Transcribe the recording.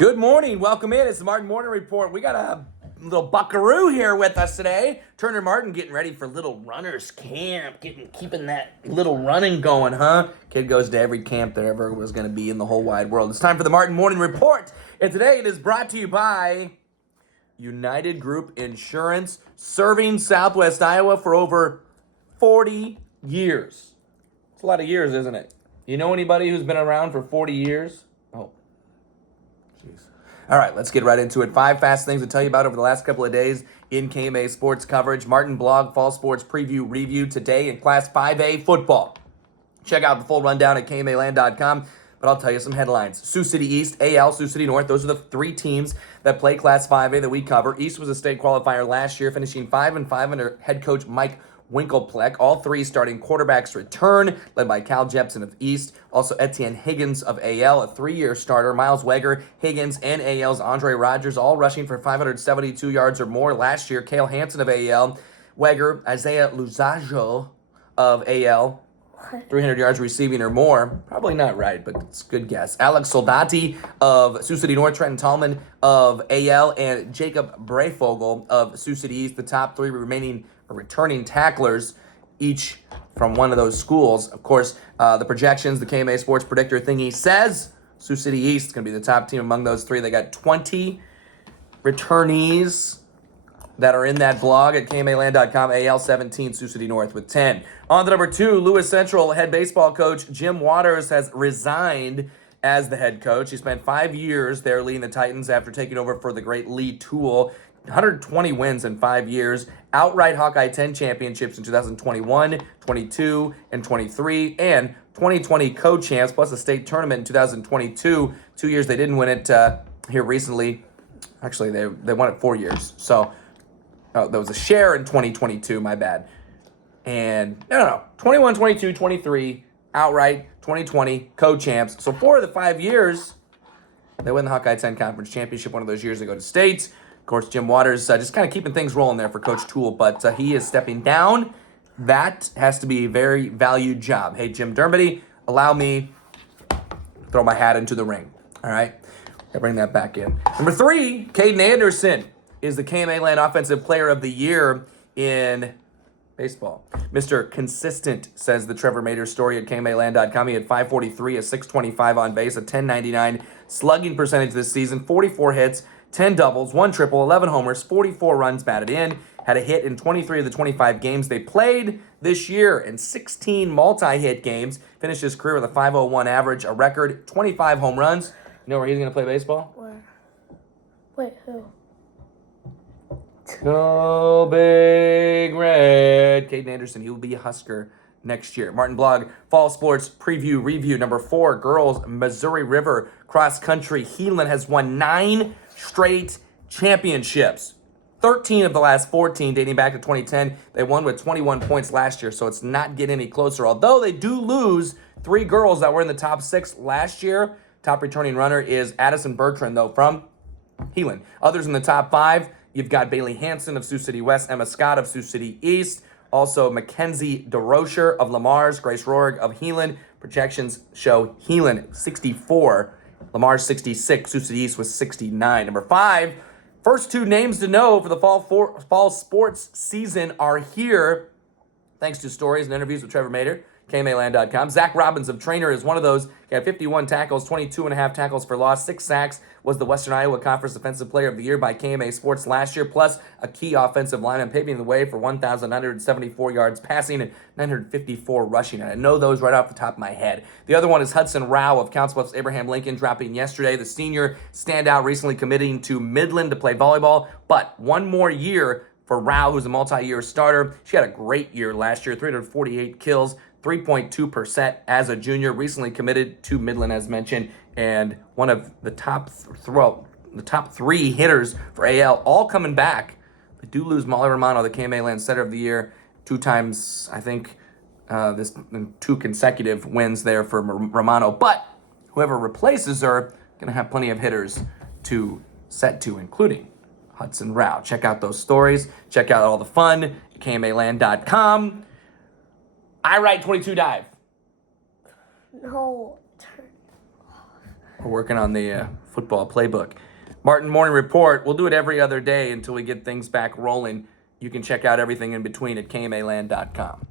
Good morning. Welcome in. It's the Martin Morning Report. We got a little buckaroo here with us today. Turner Martin getting ready for Little Runners Camp, keeping that little running going, huh? Kid goes to every camp there ever was going to be in the whole wide world. It's time for the Martin Morning Report. And today it is brought to you by United Group Insurance, serving Southwest Iowa for over 40 years. It's a lot of years, isn't it? You know anybody who's been around for 40 years? Oh. Jeez. All right, let's get right into it. 5 fast things to tell you about over the last couple of days in KMA sports coverage. Martin blog, fall sports preview review today in Class 5A football. Check out the full rundown at KMAland.com, but I'll tell you some headlines. Sioux City East, AL, Sioux City North, those are the 3 teams that play Class 5A that we cover. East was a state qualifier last year, finishing 5-5 under head coach Mike Winklepleck. All 3 starting quarterbacks return, led by Cal Jepson of East. Also Etienne Higgins of AL, a 3-year starter. Miles Weger, Higgins, and AL's Andre Rogers, all rushing for 572 yards or more last year. Cale Hansen of AL, Weger, Isaiah Luzajo of AL, 300 yards receiving or more. Probably not right, but it's a good guess. Alex Soldati of Sioux City North, Trenton Tallman of AL, and Jacob Breyfogle of Sioux City East, the top 3 returning tacklers, each from one of those schools. Of course, the projections, the KMA Sports Predictor thingy says Sioux City East is going to be the top team among those 3. They got 20 returnees that are in that blog at KMAland.com. AL 17, Sioux City North with 10. On to number 2, Lewis Central head baseball coach Jim Waters has resigned as the head coach. He spent 5 years there leading the Titans after taking over for the great Lee Toole. 120 wins in 5 years, outright Hawkeye 10 championships in 2021, 22, and 23, and 2020 co-champs, plus a state tournament in 2022. 2 years they didn't win it here recently. Actually, they won it 4 years. So there was a share in 2022, my bad. And, no, 21, 22, 23, outright, 2020, co-champs. So 4 of the 5 years, they win the Hawkeye 10 Conference Championship. One of those years they go to state. Of course, Jim Waters just kind of keeping things rolling there for Coach Toole, but he is stepping down. That has to be a very valued job. Hey, Jim Dermody, allow me to throw my hat into the ring. All right? I'll bring that back in. Number 3, Caden Anderson is the KMA Land Offensive Player of the Year in baseball. Mr. Consistent, says the Trevor Mater story at KMAland.com. He had 543, a 625 on base, a 1099 slugging percentage this season, 44 hits, 10 doubles, 1 triple, 11 homers, 44 runs batted in. Had a hit in 23 of the 25 games they played this year, and 16 multi-hit games. Finished his career with a 501 average, a record 25 home runs. You know where he's going to play baseball? Where? Wait, who? Go Big Red. Caden Anderson, he will be a Husker next year. Martin blog, fall sports preview review. Number 4, girls Missouri River cross country. Heelan has won 9 straight championships. 13 of the last 14 dating back to 2010. They won with 21 points last year, so it's not getting any closer. Although they do lose 3 girls that were in the top 6 last year. Top returning runner is Addison Bertrand, though, from Heelan. Others in the top 5, you've got Bailey Hansen of Sioux City West, Emma Scott of Sioux City East, also Mackenzie DeRocher of Lamar's, Grace Rohrig of Heelan. Projections show Heelan 64, Lamar's 66, Sioux City East was 69. Number 5, first 2 names to know for the fall sports season are here, thanks to stories and interviews with Trevor Mater. KMAland.com. Zach Robbins of Trainer is one of those. He had 51 tackles, 22.5 tackles for loss, 6 sacks, was the Western Iowa Conference Defensive Player of the Year by KMA Sports last year, plus a key offensive lineman paving the way for 1,974 yards passing and 954 rushing. And I know those right off the top of my head. The other one is Hudson Rao of Council Bluffs Abraham Lincoln, dropping yesterday. The senior standout, recently committing to Midland to play volleyball, but 1 more year for Rao, who's a multi-year starter. She had a great year last year, 348 kills, 3.2% as a junior, recently committed to Midland, as mentioned, and one of the top 3 hitters for AL, all coming back. They do lose Molly Romano, the KMA Land Setter of the Year, 2 times, I think, 2 consecutive wins there for Romano. But whoever replaces her, going to have plenty of hitters to set to, including Hudson Rao. Check out those stories. Check out all the fun at KMAland.com. I write 22 dive. No, turn off. We're working on the football playbook. Martin Morning Report. We'll do it every other day until we get things back rolling. You can check out everything in between at KMAland.com.